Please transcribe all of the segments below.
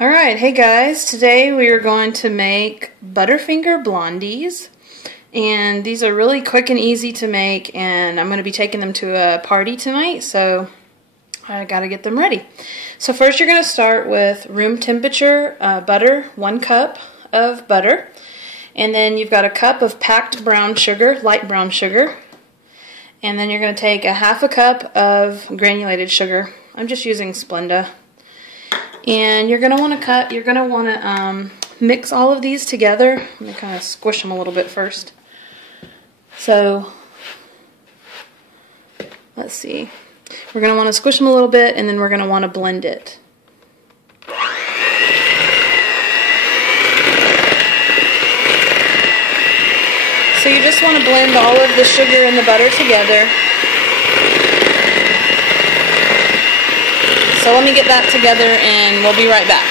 Alright, hey guys, today we are going to make Butterfinger Blondies, and these are really quick and easy to make, and I'm going to be taking them to a party tonight, so I gotta get them ready. So first you're going to start with room temperature butter, 1 cup of butter, and then you've got a cup of packed brown sugar, light brown sugar, and then you're going to take a half a cup of granulated sugar. I'm just using Splenda. And you're going to want to mix all of these together. I'm going to kind of squish them a little bit first. So, let's see. We're going to want to squish them a little bit, and then we're going to want to blend it. So you just want to blend all of the sugar and the butter together. So let me get that together and we'll be right back.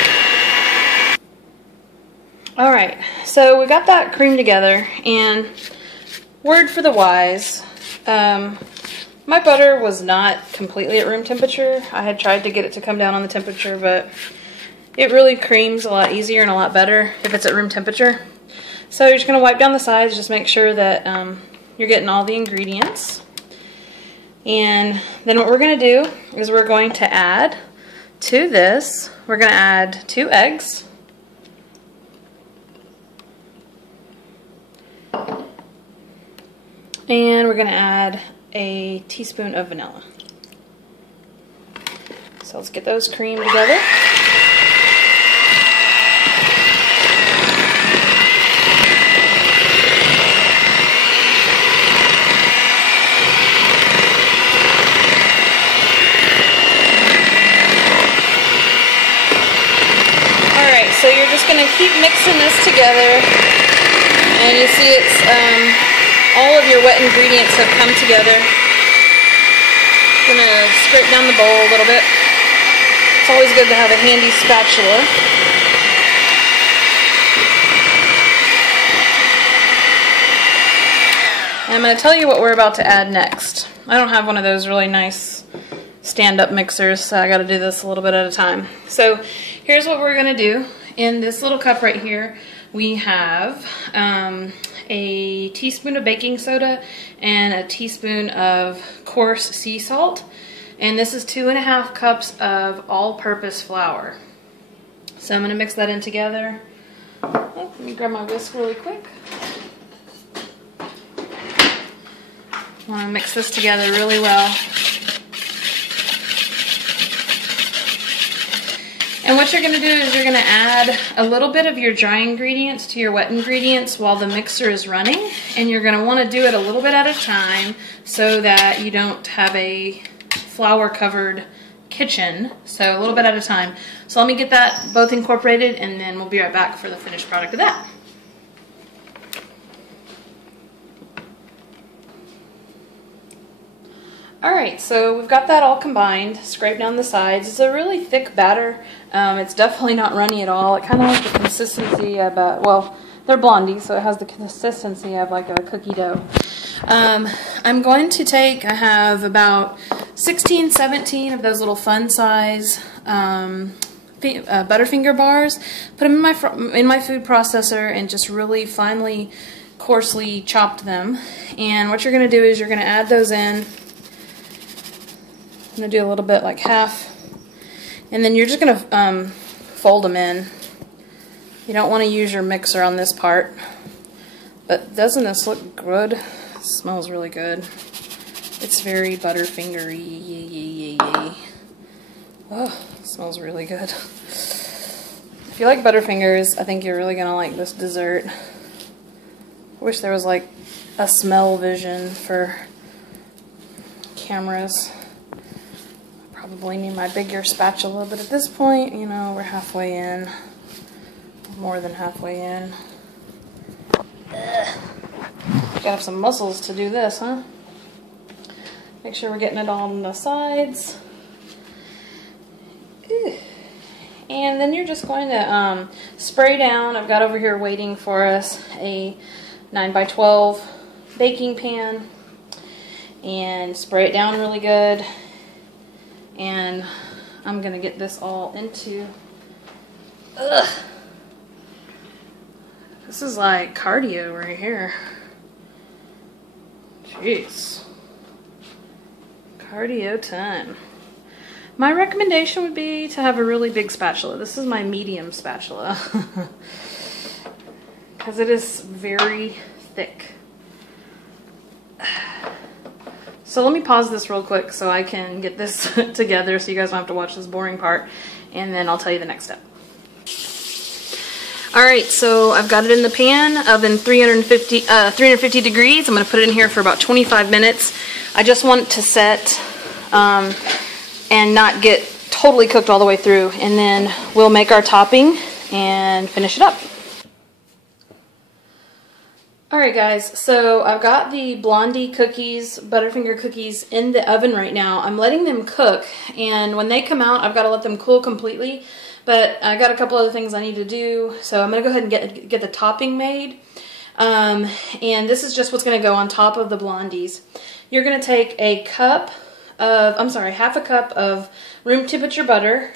Alright, so we got that cream together, and word for the wise, my butter was not completely at room temperature. I had tried to get it to come down on the temperature, but it really creams a lot easier and a lot better if it's at room temperature. So you're just going to wipe down the sides, just make sure that you're getting all the ingredients. And then what we're going to do is we're going to add to this, we're going to add 2 eggs. And we're going to add a teaspoon of vanilla. So let's get those creamed together. So you're just going to keep mixing this together, and you see it's all of your wet ingredients have come together. I'm going to scrape down the bowl a little bit. It's always good to have a handy spatula. And I'm going to tell you what we're about to add next. I don't have one of those really nice stand-up mixers, so I got to do this a little bit at a time. So here's what we're going to do. In this little cup right here, we have a teaspoon of baking soda and a teaspoon of coarse sea salt. And this is 2.5 cups of all-purpose flour. So I'm going to mix that in together. Oh, let me grab my whisk really quick. I want to mix this together really well. And what you're going to do is you're going to add a little bit of your dry ingredients to your wet ingredients while the mixer is running. And you're going to want to do it a little bit at a time so that you don't have a flour covered kitchen. So a little bit at a time. So let me get that both incorporated, and then we'll be right back for the finished product of that. Alright, so we've got that all combined, scrape down the sides. It's a really thick batter. It's definitely not runny at all. It kind of has the consistency of, well, they're blondies, so it has the consistency of like a cookie dough. I'm going to take, I have about 16, 17 of those little fun size Butterfinger bars, put them in my food processor and just really finely, coarsely chopped them. And what you're going to do is you're going to add those in. I'm going to do a little bit, like half, and then you're just going to fold them in. You don't want to use your mixer on this part, but doesn't this look good? It smells really good. It's very Butterfingery. Oh, it smells really good. If you like Butterfingers, I think you're really going to like this dessert. I wish there was like a smell vision for cameras. Probably need my bigger spatula, but at this point, you know, we're halfway in. More than halfway in. Ugh. Gotta have some muscles to do this, huh? Make sure we're getting it all on the sides. Ugh. And then you're just going to spray down. I've got over here waiting for us a 9x12 baking pan. And spray it down really good. And I'm going to get this all into Ugh. This is like cardio right here. Jeez. Cardio time. My recommendation would be to have a really big spatula. This is my medium spatula. Because it is very thick. So let me pause this real quick so I can get this together so you guys don't have to watch this boring part, and then I'll tell you the next step. Alright, so I've got it in the pan, oven 350 degrees. I'm going to put it in here for about 25 minutes. I just want it to set and not get totally cooked all the way through, and then we'll make our topping and finish it up. Alright guys, so I've got the Blondie cookies, Butterfinger cookies, in the oven right now. I'm letting them cook, and when they come out, I've got to let them cool completely, but I got a couple other things I need to do, so I'm going to go ahead and get the topping made. And this is just what's going to go on top of the Blondies. You're going to take a cup of, half a cup of room temperature butter.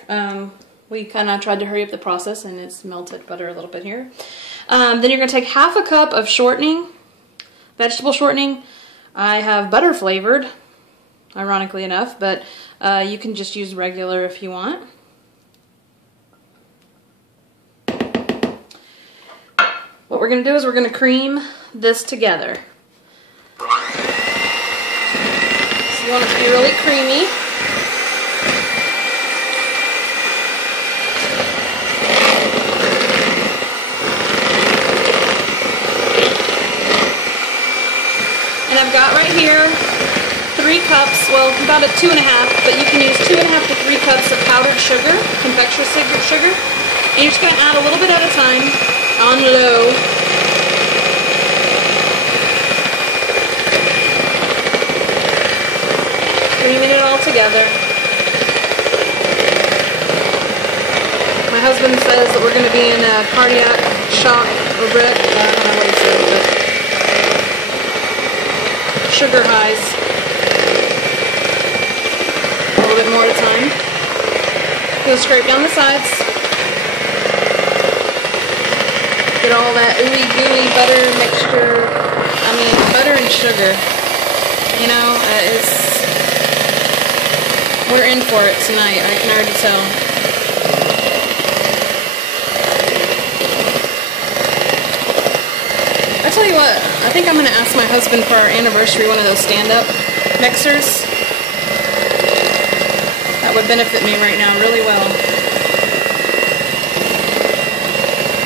We kind of tried to hurry up the process, and it's melted butter a little bit here. Then you're going to take half a cup of shortening, vegetable shortening. I have butter flavored, ironically enough, but you can just use regular if you want. What we're going to do is we're going to cream this together. So you want it to be really creamy. And I've got right here 3 cups, well about a 2.5, but you can use 2.5 to 3 cups of powdered sugar, confectioner's sugar. And you're just going to add a little bit at a time on low. Creaming it all together. My husband says that we're going to be in a cardiac shock or wreck. I don't know what he said, but sugar highs. A little bit more at a time. Go scrape down the sides. Get all that ooey gooey butter mixture. I mean, butter and sugar. You know, we're in for it tonight. I can already tell. I tell you what, I think I'm going to ask my husband for our anniversary one of those stand-up mixers. That would benefit me right now really well.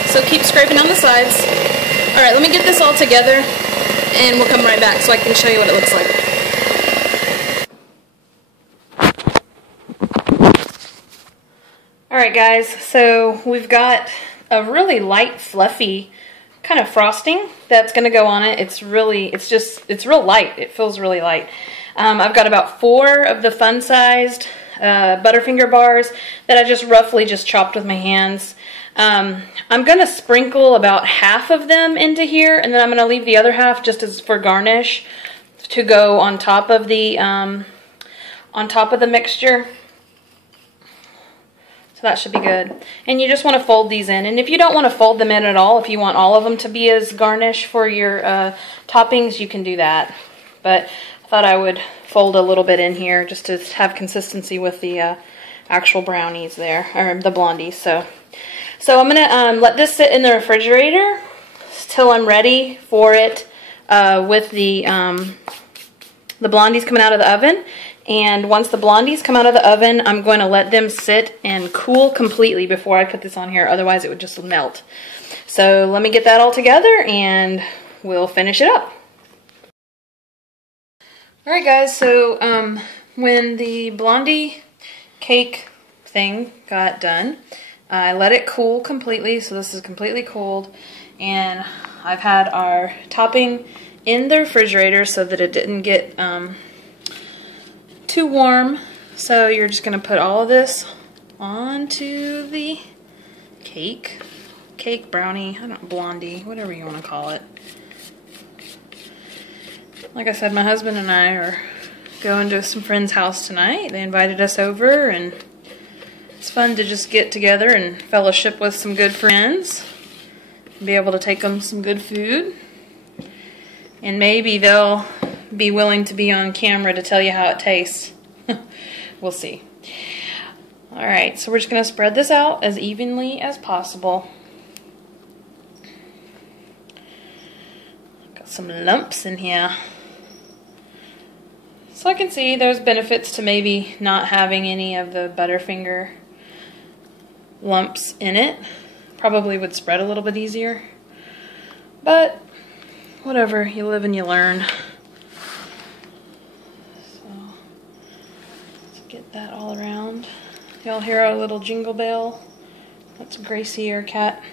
So keep scraping on the sides. Alright, let me get this all together and we'll come right back so I can show you what it looks like. Alright guys, so we've got a really light, fluffy kind of frosting that's going to go on it. It's real light. It feels really light. I've got about 4 of the fun-sized Butterfinger bars that I just roughly chopped with my hands. I'm going to sprinkle about half of them into here, and then I'm going to leave the other half just as for garnish to go on top of the mixture. So that should be good. And you just want to fold these in. And if you don't want to fold them in at all, if you want all of them to be as garnish for your toppings, you can do that. But I thought I would fold a little bit in here just to have consistency with the actual brownies there, or the Blondies. So I'm going to let this sit in the refrigerator till I'm ready for it with the Blondies coming out of the oven. And once the Blondies come out of the oven, I'm going to let them sit and cool completely before I put this on here. Otherwise, it would just melt. So let me get that all together and we'll finish it up. Alright guys, so when the Blondie cake thing got done, I let it cool completely, so this is completely cooled, and I've had our topping in the refrigerator so that it didn't get too warm. So you're just going to put all of this onto the cake, brownie, I don't know, Blondie, whatever you want to call it. Like I said, my husband and I are going to some friend's house tonight. They invited us over, and it's fun to just get together and fellowship with some good friends. Be able to take them some good food. And maybe they'll be willing to be on camera to tell you how it tastes. We'll see. Alright, so we're just going to spread this out as evenly as possible. Got some lumps in here. So I can see there's benefits to maybe not having any of the Butterfinger lumps in it. Probably would spread a little bit easier. But whatever, you live and you learn. So let's get that all around. Y'all hear our little jingle bell? That's Gracie, our cat.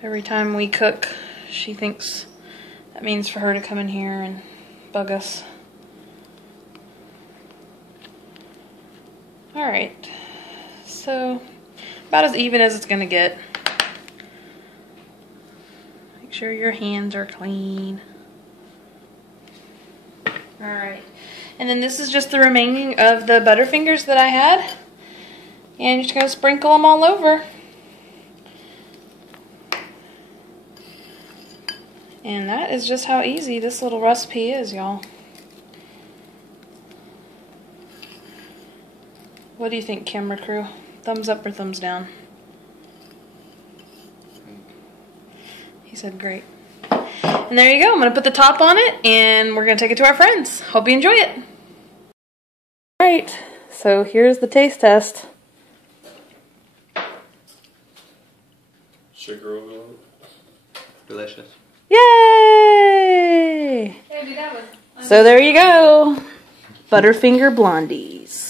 Every time we cook, she thinks that means for her to come in here and bug us. Alright, so about as even as it's going to get. Make sure your hands are clean. Alright, and then this is just the remaining of the Butterfingers that I had. And you're just going to sprinkle them all over. And that is just how easy this little recipe is, y'all. What do you think, camera crew? Thumbs up or thumbs down? He said great. And there you go. I'm going to put the top on it, and we're going to take it to our friends. Hope you enjoy it. Alright, so here's the taste test. Sugar overload. Delicious. Yay! So there you go. Butterfinger Blondies.